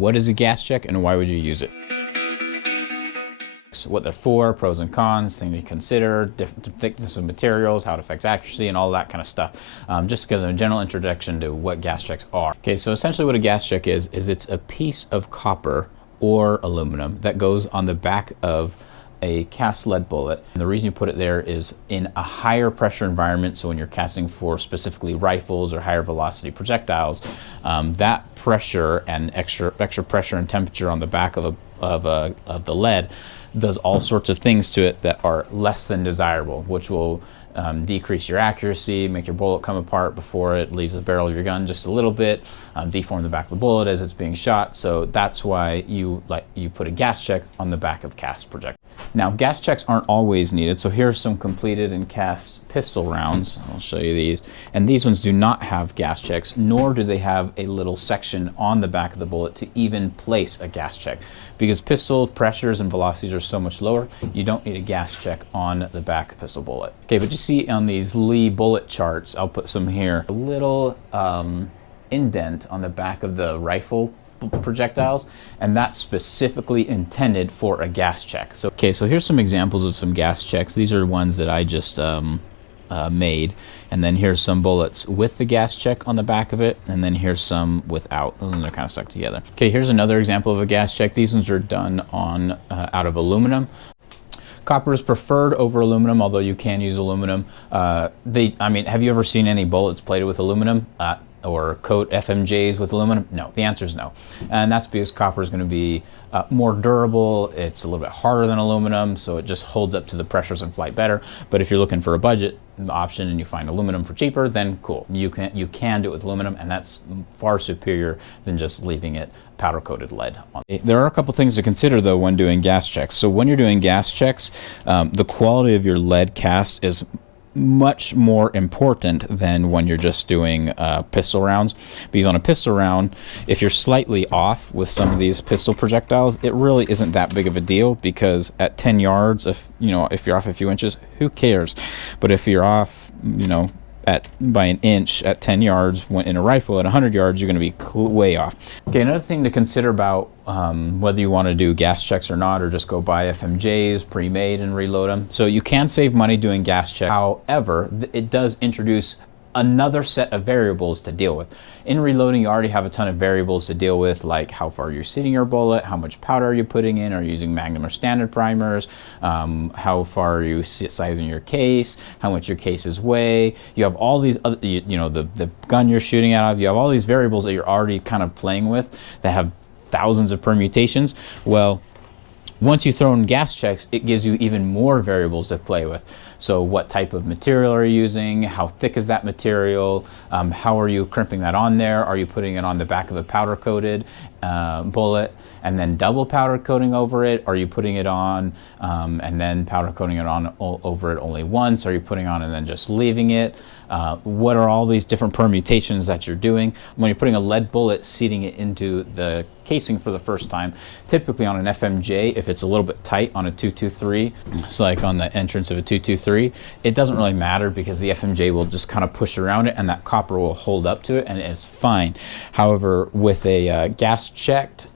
What is a gas check and why would you use it? What they're for, pros and cons, things to consider, different thickness of materials, how it affects accuracy, and all that kind of stuff. Just because of a general introduction to what gas checks are. Okay, so essentially what a gas check is it's a piece of copper or aluminum that goes on the back of a cast lead bullet. And the reason you put it there is in a higher pressure environment, so when you're casting for specifically rifles or higher velocity projectiles, that pressure and extra pressure and temperature on the back of the lead does all sorts of things to it that are less than desirable, which will decrease your accuracy, make your bullet come apart before it leaves the barrel of your gun just a little bit, deform the back of the bullet as it's being shot. So that's why you put a gas check on the back of cast projectiles. Now, gas checks aren't always needed, so here's some completed and cast pistol rounds. I'll show you these. And these ones do not have gas checks, nor do they have a little section on the back of the bullet to even place a gas check. Because pistol pressures and velocities are so much lower, you don't need a gas check on the back pistol bullet. Okay, but you see on these Lee bullet charts, I'll put some here, a little indent on the back of the rifle projectiles, and that's specifically intended for a gas check. So here's some examples of some gas checks. These are ones that I just made, and then here's some bullets with the gas check on the back of it, and then here's some without. Those ones are kind of stuck together. Okay, here's another example of a gas check. These ones are done on out of aluminum. Copper is preferred over aluminum, although you can use aluminum. I mean, have you ever seen any bullets plated with aluminum? Or coat FMJs with aluminum? No, the answer is no. And that's because copper is going to be more durable. It's a little bit harder than aluminum, so it just holds up to the pressures in flight better. But if you're looking for a budget option and you find aluminum for cheaper, then cool. You can do it with aluminum, and that's far superior than just leaving it powder coated lead on. There are a couple things to consider though when doing gas checks. So when you're doing gas checks, the quality of your lead cast is much more important than when you're just doing pistol rounds, because on a pistol round, if you're slightly off with some of these pistol projectiles, it really isn't that big of a deal, because at 10 yards, if you're off a few inches, who cares? But if you're off by an inch at 10 yards in a rifle, at 100 yards, you're going to be way off. Okay, another thing to consider about whether you want to do gas checks or not, or just go buy FMJs pre-made and reload them. So you can save money doing gas checks. However, it does introduce another set of variables to deal with. In reloading, you already have a ton of variables to deal with, like how far you're seating your bullet, how much powder are you putting in, are you using Magnum or standard primers, how far are you sizing your case, how much your cases weigh. You have all these other, the gun you're shooting out of, you have all these variables that you're already kind of playing with that have thousands of permutations. Well, once you throw in gas checks, it gives you even more variables to play with. So what type of material are you using? How thick is that material? How are you crimping that on there? Are you putting it on the back of a powder coated bullet and then double powder coating over it? Are you putting it on and then powder coating it on over it only once? Are you putting on and then just leaving it? What are all these different permutations that you're doing? When you're putting a lead bullet, seating it into the casing for the first time, typically on an FMJ, if it's a little bit tight on a 223, it's like on the entrance of a 223, it doesn't really matter because the FMJ will just kind of push around it and that copper will hold up to it and it's fine. However, with a gas checked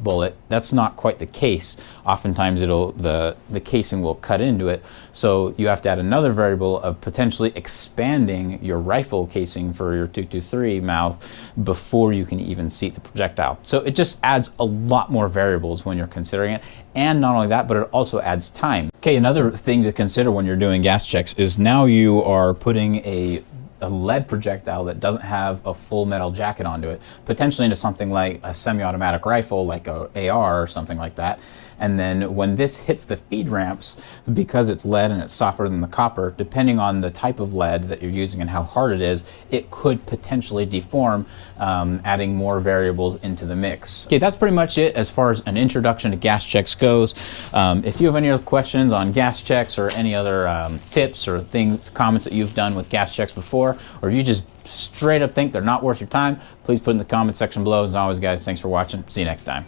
bullet, that's not quite the case. Oftentimes the casing will cut into it, so you have to add another variable of potentially expanding your rifle casing for your 223 mouth before you can even seat the projectile. So it just adds a lot more variables when you're considering it, and not only that, but it also adds time. Okay, another thing to consider when you're doing gas checks is now you are putting a lead projectile that doesn't have a full metal jacket onto it, potentially into something like a semi-automatic rifle, like a AR or something like that. And then when this hits the feed ramps, because it's lead and it's softer than the copper, depending on the type of lead that you're using and how hard it is, it could potentially deform, adding more variables into the mix. Okay, that's pretty much it as far as an introduction to gas checks goes. If you have any other questions on gas checks or any other tips or comments that you've done with gas checks before, or you just straight up think they're not worth your time, please put in the comment section below. As always, guys, thanks for watching. See you next time.